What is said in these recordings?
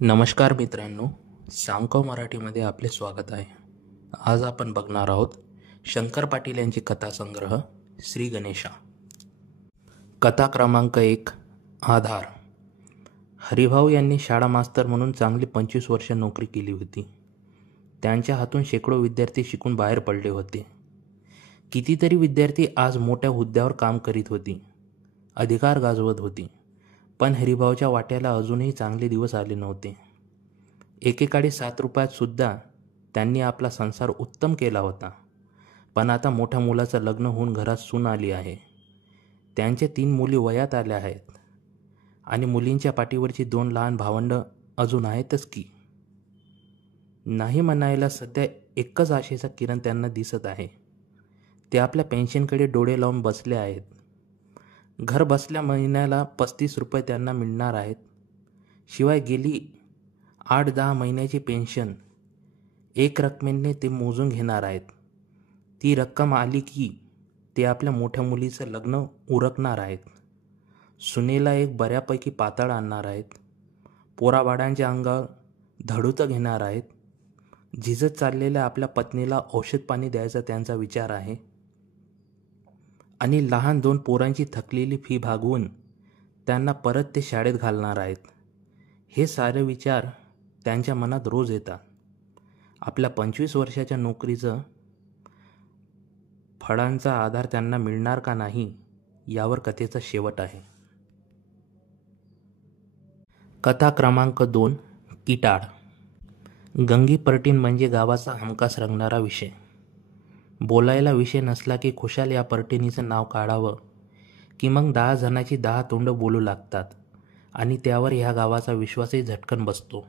नमस्कार मित्रांनो, सांगकाव मराठीमध्ये आपले स्वागत आहे. आज आपण बघणार आहोत शंकर पाटील यांची कथासंग्रह श्री गणेशा. कथा क्रमांक 1. आधार. हरिभाऊ यांनी शाळा मास्तर म्हणून चांगली 25 वर्ष नोकरी केली होती. त्यांच्या हातून शेकडो विद्यार्थी शिकून बाहेर पडले होते. कितीतरी विद्यार्थी आज मोठ्या हुद्द्यावर काम करीत होती, अधिकार गाजवत होती. पण हरिभाऊच्या वाट्याला अजूनही चांगले दिवस आले नव्हते. एकेकाळी 7 रुपयात सुद्धा त्यांनी आपला संसार उत्तम केला होता. पण आता मोठ्या मुलाचं लग्न होऊन घरात सून आली आहे. त्यांच्या 3 मुली वयात आल्या आहेत आणि मुलींच्या पाठीवरची 2 लहान भावंडं अजून आहेतच की. नाही म्हणायला सध्या एकच आशेचा किरण त्यांना दिसत आहे. ते आपल्या पेन्शनकडे डोळे लावून बसले आहेत. घर बसल्या महिन्याला 35 रुपये त्यांना मिळणार आहेत. शिवाय गेली 8-10 महिन्याची पेन्शन एक रकमेने ते मोजून घेणार आहेत. ती रक्कम आली की ते आपल्या मोठ्या मुलीचं लग्न उरकणार आहेत. सुनेला एक बऱ्यापैकी पातळ आणणार आहेत. पोराबाळांच्या अंगावर धडूतं घेणार आहेत. झिजत चाललेल्या आपल्या पत्नीला औषध पाणी द्यायचा त्यांचा विचार आहे. आणि लहान 2 पोरांची थकलेली फी भागवून त्यांना परत ते शाळेत घालणार आहेत. हे सारे विचार त्यांच्या मनात रोज येतात. आपल्या 25 वर्षाच्या नोकरीचं फळांचा आधार त्यांना मिळणार का नाही, यावर कथेचा शेवट आहे. कथा क्रमांक 2. किटाळ. गंगी पर्टीन म्हणजे गावाचा हमखास रंगणारा विषय. बोलायला विषय नसला की खुशाल या पर्टिनीचं नाव काढावं की मग 10 जणांची 10 तोंडं बोलू लागतात आणि त्यावर ह्या गावाचा विश्वासही झटकन बसतो.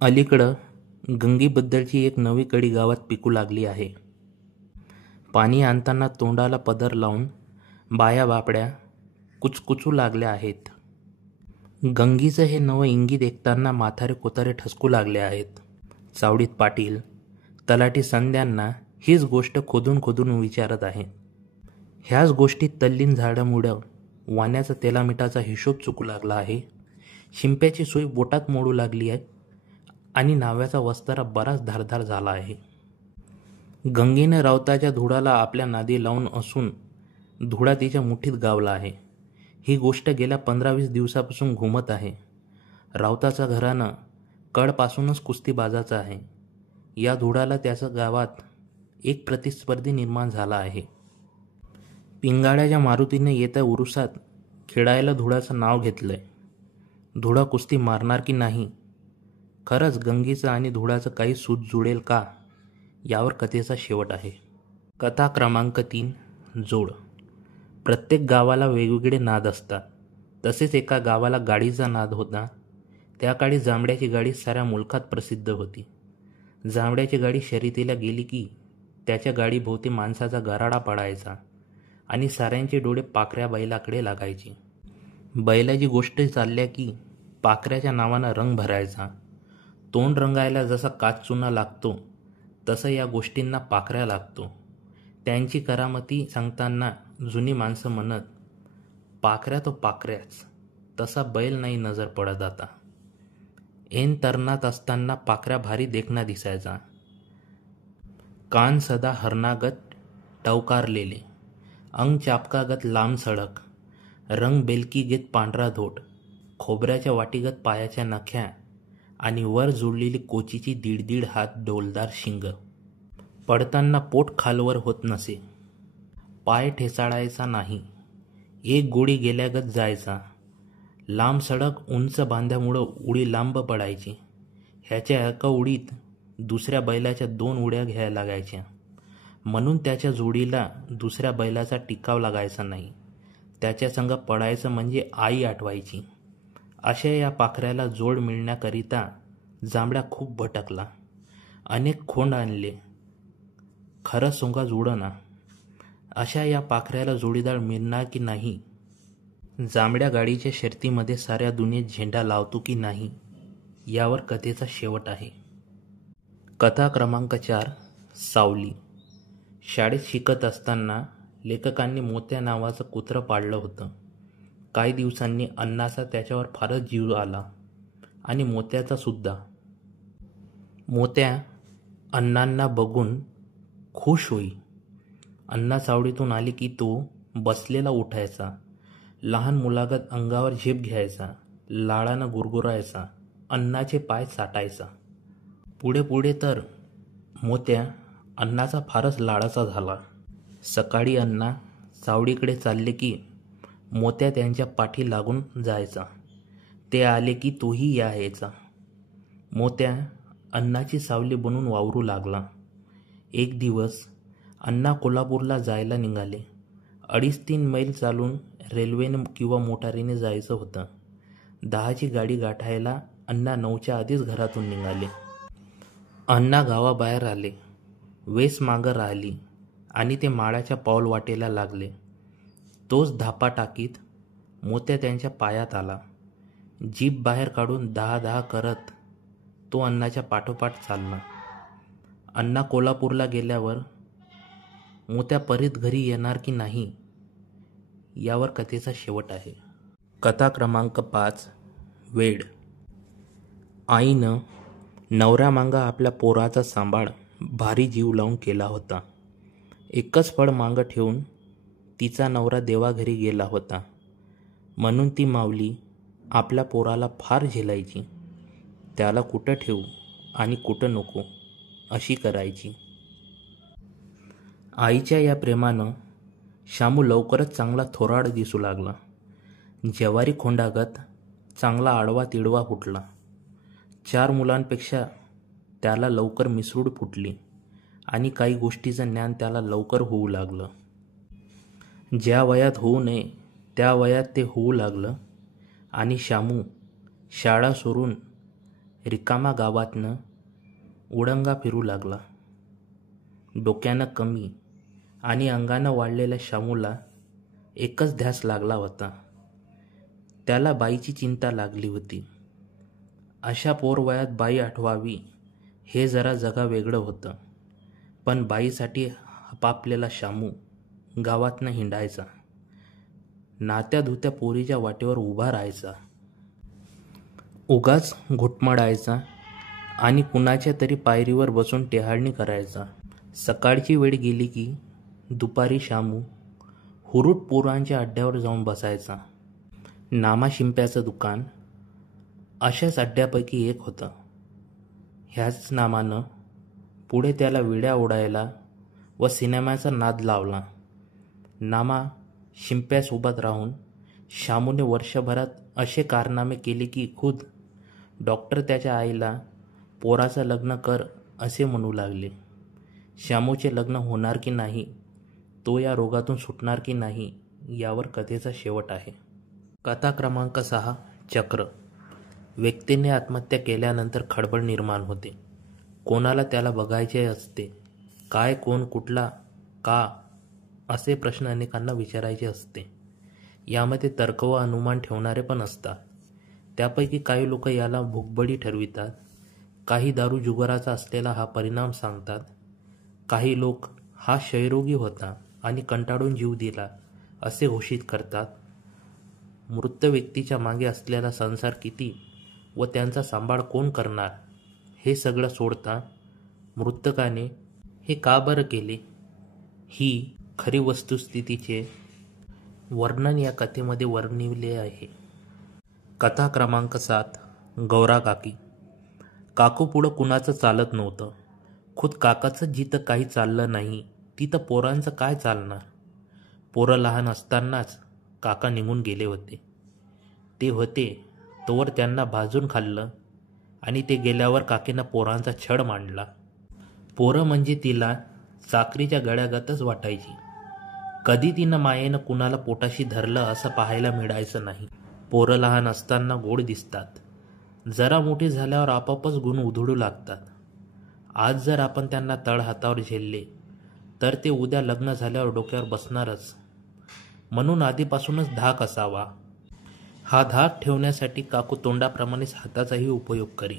अलीकडं गंगीबद्दलची एक नवी कडी गावात पिकू लागली आहे. पाणी आणताना तोंडाला पदर लावून बाया बापड्या कुचकुचू लागल्या आहेत. गंगीचं हे नवं इंगित ऐकताना म्हातारे कोतारे ठसकू लागले आहेत. चावडीत पाटील, तलाठी संध्यांना हीच गोष्ट खोदून खोदून विचारत आहे. ह्याच गोष्टीत तल्लीन झाडमुडं वाण्याचा तेलामिठाचा हिशोब चुकू लागला आहे. शिंप्याची सुई बोटात मोडू लागली आहे आणि नाव्याचा वस्तारा बराच धारदार झाला आहे. गंगीनं रावताच्या धुडाला आपल्या नादी लावून असून धुडा तिच्या मुठीत गावला आहे. ही गोष्ट गेल्या 15-20 दिवसापासून घुमत आहे. रावताचं घराणं कडपासूनच कुस्तीबाजाचं आहे. या धुडाला त्याचं गावात एक प्रतिस्पर्धी निर्माण झाला आहे. पिंगाळ्याच्या मारुतीने येत्या उरुसात खेळायला धुडाचं नाव घेतलंय. धुडा कुस्ती मारणार की नाही, खरंच गंगीचं आणि धुडाचं काही सूत जुळेल का, यावर कथेचा शेवट आहे. कथा क्रमांक 3. जोड. प्रत्येक गावाला वेगवेगळे नाद असतात. तसेच एका गावाला गाडीचा नाद होता. त्या काळी जांभळ्याची गाडी साऱ्या मुलखात प्रसिद्ध होती. जांभळ्याची गाडी शर्यतीला गेली की त्याच्या गाडीभोवती माणसाचा गराडा पडायचा आणि साऱ्यांचे डोळे पाखऱ्या बैलाकडे लागायचे. बैलाची गोष्ट चालल्या की पाखऱ्याच्या नावानं रंग भरायचा. तोंड रंगायला जसा काच चुना लागतो तसं या गोष्टींना पाखऱ्या लागतो. त्यांची करामती सांगताना जुनी माणसं म्हणत, पाखऱ्या तो पाखऱ्याच, तसा बैल नाही नजर पडत आता. ऐन तरणात असताना पाखऱ्या भारी देखणा दिसायचा. कान सदा हरणागत टवकारलेले, अंग चापकागत लांब सडक, रंग बेलकी घेत पांढरा धोट, खोबऱ्याच्या वाटीगत पायाच्या नख्या आणि वर जोडलेली कोचीची 1.5 हात डौलदार शिंग. पडताना पोट खालवर होत नसे. पाय ठेचाळायचा नाही. एक गोळी गेल्यागत जायचा. लांब सडक उंच बांध्यामुळं उडी लांब पडायची. ह्याच्या एका उडीत दुसऱ्या बैलाच्या 2 उड्या घ्यायला लागायच्या. म्हणून त्याच्या जोडीला दुसऱ्या बैलाचा टिकाव लागायचा नाही. त्याच्या संग पडायचं म्हणजे आई आठवायची. अशा या पाखऱ्याला जोड मिळण्याकरिता जांभळ्या खूप भटकला. अनेक खोंड आणले, खरं सोंगा जुळना. अशा या पाखऱ्याला जोडीदार मिळणार की नाही, जांभळ्या गाडीच्या शर्यतीमध्ये साऱ्या दुनियेत झेंडा लावतो की नाही, यावर कथेचा शेवट आहे. कथा क्रमांक 4. सावली. शाळेत शिकत असताना लेखकांनी मोत्या नावाचं कुत्रं पाळलं होतं. काही दिवसांनी अण्णाचा त्याच्यावर फारच जीव आला. आणि मोत्याचा सुद्धा. मोत्या अण्णांना बघून खुश होई. अण्णा सावडीतून आले की तो बसलेला उठायचा, लहान मुलागत अंगावर झेप घ्यायचा, लाळानं गुरगुरायचा, अण्णाचे पाय चाटायचा. पुढे पुढे तर मोत्या अण्णाचा फारच लाडाचा झाला. सकाळी अण्णा सावडीकडे चालले की मोत्या त्यांच्या पाठी लागून जायचा. ते आले की तोही यायचा. मोत्या अण्णाची सावली बनून वावरू लागला. एक दिवस अण्णा कोल्हापूरला जायला निघाले. 2.5-3 मैल चालून रेल्वेने किंवा मोटारीने जायचं होतं. 10ची गाडी गाठायला अण्णा 9च्या आधीच घरातून निघाले. अण्णा गावाबाहेर आले. वेस मागं राहिली आणि ते माळाच्या पाऊल वाटेला लागले. तोच धापा टाकीत मोत्या त्यांच्या पायात आला. जीभ बाहेर काढून 10-10 करत तो अण्णाच्या पाठोपाठ चालला. अण्णा कोल्हापूरला गेल्यावर मोत्या परत घरी येणार की नाही यावर कथेचा शेवट आहे. कथा क्रमांक 5. वेड. आईनं नवऱ्यामागं आपल्या पोराचा सांभाळ भारी जीव लावून केला होता. एकच फळ मागं ठेवून तिचा नवरा देवाघरी गेला होता म्हणून ती माऊली आपल्या पोराला फार झेलायची. त्याला कुठं ठेवू आणि कुठं नको अशी करायची. आईच्या या प्रेमानं शामू लवकरच चांगला थोराड दिसू लागला. ज्वारी खोंडागत चांगला आडवा तिडवा फुटला. 4 मुलांपेक्षा त्याला लवकर मिसरूड फुटली आणि काही गोष्टीचं ज्ञान त्याला लवकर होऊ लागलं. ज्या वयात होऊ नये त्या वयात ते होऊ लागलं आणि शामू शाळा सोडून रिकामा गावातनं उडंगा फिरू लागला. डोक्यानं कमी आणि अंगानं वाढलेल्या शामूला एकच ध्यास लागला होता. त्याला बाईची चिंता लागली होती. अशा पोरवयात बाई आठवावी हे जरा जगा वेगळं होतं. पण बाईसाठी हपापलेला शामू गावातनं हिंडायचा. नात्या धुत्या पोरीच्या वाटेवर उभा राहायचा. उगाच घुटमळायचा आणि कुणाच्या तरी पायरीवर बसून टेहाळणी करायचा. सकाळची वेळ गेली की दुपारी शामू हुरूट पोरांच्या अड्ड्यावर जाऊन बसायचा. नामा शिंप्याचं दुकान अशाच अड्ड्यापैकी एक होतं. ह्याच नामानं पुढे त्याला विड्या ओढायला व सिनेमाचा नाद लावला. नामा शिंप्यासोबत राहून शामूने वर्षभरात असे कारनामे केले की खुद डॉक्टर त्याच्या आईला पोराचं लग्न कर असे म्हणू लागले. शामूचे लग्न होणार की नाही, तो या रोगातून सुटणार की नाही यावर कथेचा शेवट आहे. कथा क्रमांक 6. चक्र. व्यक्तीने आत्महत्या केल्यानंतर खळबळ निर्माण होते. कोणाला त्याला बघायचे असते. काय, कोण, कुठला, का असे प्रश्न अनेकांना विचारायचे असते. यामध्ये तर्क व अनुमान ठेवणारे पण असतात. त्यापैकी काही लोक याला भुकबळी ठरवितात. काही दारू जुगाराचा असलेला हा परिणाम सांगतात. काही लोक हा क्षयरोगी होता आणि कंटाळून जीव दिला असे घोषित करतात. मृत व्यक्तीच्या मागे असलेला संसार किती व त्यांचा सांभाळ कोण करणार हे सगळं सोडता मृतकाने हे का बरं केले ही खरी वस्तुस्थितीचे वर्णन या कथेमध्ये वर्णिले आहे. कथा क्रमांक 7. गौरा काकी. काकू पुढं कुणाचं चालत नव्हतं. खुद काकाचं जिथं काही चाललं नाही तिथं पोरांचं काय चालणार. पोरं लहान असतानाच काका निघून गेले होते. ते होते तोवर त्यांना भाजून खाल्लं आणि ते गेल्यावर काकीनं पोरांचा छळ मांडला. पोरं म्हणजे तिला चाकरीच्या गळ्यागतच वाटायची. कधी तिनं मायेनं कुणाला पोटाशी धरलं असं पाहायला मिळायचं नाही. पोरं लहान असताना गोड दिसतात. जरा मोठी झाल्यावर आपोआपच गुण उधळू लागतात. आज जर आपण त्यांना तळहातावर झेलले तर ते उद्या लग्न झाल्यावर डोक्यावर बसणारच. म्हणून आधीपासूनच धाक असावा. हा धाक ठेवण्यासाठी काकू तोंडाप्रमाणेच हाताचाही उपयोग करी.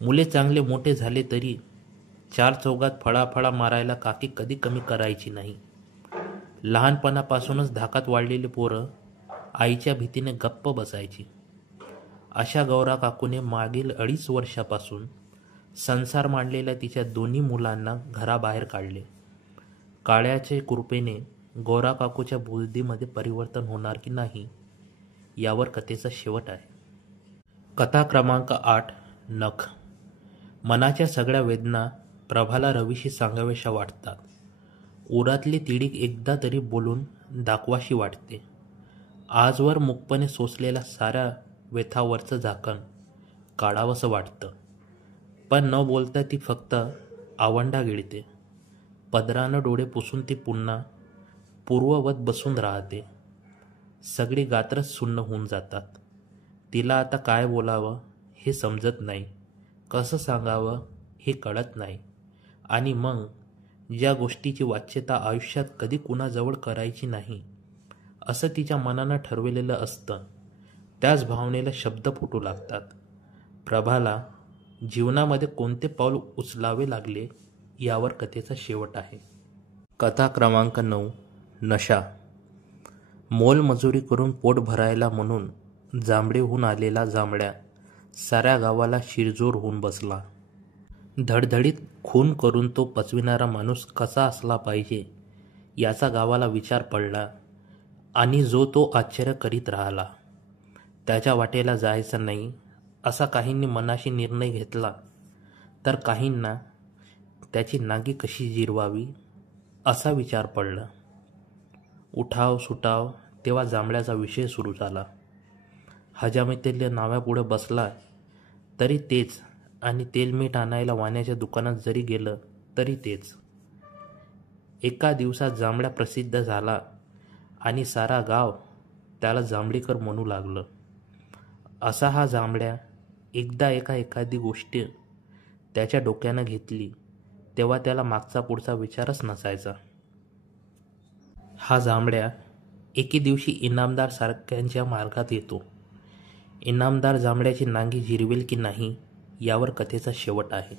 मुले चांगले मोठे झाले तरी 4 चौघात फळाफळा मारायला काकी कधी कमी करायची नाही. लहानपणापासूनच धाकात वाढलेली पोरं आईच्या भीतीने गप्प बसायची. अशा गौरा काकूने मागील 2.5 वर्षापासून संसार मांडलेल्या तिच्या दोन्ही मुलांना घराबाहेर काढले. काळ्याच्या कृपेने गौरा काकूच्या बुद्धीमध्ये परिवर्तन होणार की नाही यावर कथेचा शेवट आहे. कथा क्रमांक 8. नख. मनाच्या सगळ्या वेदना प्रभाला रवीशी सांगाव्याशा वाटतात. उरातली तिडीक एकदा तरी बोलून दाखवाशी वाटते. आजवर मुकपणे सोसलेल्या साऱ्या व्यथावरचं झाकण काढावंसं वाटतं. पण न बोलता ती फक्त आवंढा गिळते. पदरानं डोळे पुसून ती पुन्हा पूर्ववत बसून राहते. सगळी गात्रच सुन्न होऊन जातात. तिला आता काय बोलावं हे समजत नाही, कसं सांगावं हे कळत नाही. आणि मग ज्या गोष्टीची वाच्यता आयुष्यात कधी कुणाजवळ करायची नाही असं तिच्या मनानं ठरवलेलं असतं, त्याच भावनेला शब्द फुटू लागतात. प्रभाला जीवनामध्ये कोणते पाऊल उचलावे लागले यावर कथेचा शेवट आहे. कथा क्रमांक 9. नशा. मोलमजुरी करून पोट भरायला म्हणून जांभळीहून आलेला जांभळ्या साऱ्या गावाला शिरजोर होऊन बसला. धडधडीत खून करून तो पचविणारा माणूस कसा असला पाहिजे याचा गावाला विचार पडला आणि जो तो आश्चर्य करीत राहिला. त्याच्या वाटेला जायचं नाही असा काहींनी मनाशी निर्णय घेतला, तर काहींना त्याची नागी कशी जिरवावी असा विचार पडला. उठाव सुटाव तेव्हा जांभळ्याचा विषय सुरू झाला. हजामतीच्या नावापुढे बसला तरी तेच, आणि तेलमीठ आणायला वाण्याच्या दुकानात जरी गेलं तरी तेच. एका दिवसात जांभळ्या प्रसिद्ध झाला आणि सारा गाव त्याला जांभळीकर म्हणू लागलं. असा हा जांभळ्या एकदा एखादी गोष्ट त्याच्या डोक्यानं घेतली तेव्हा त्याला मागचा पुढचा विचारच नसायचा. हा जांभळ्या एके दिवशी इनामदार सारख्यांच्या मार्गात येतो. इनामदार जांभळ्याची नांगी जिरवेल की नाही यावर कथेचा शेवट आहे.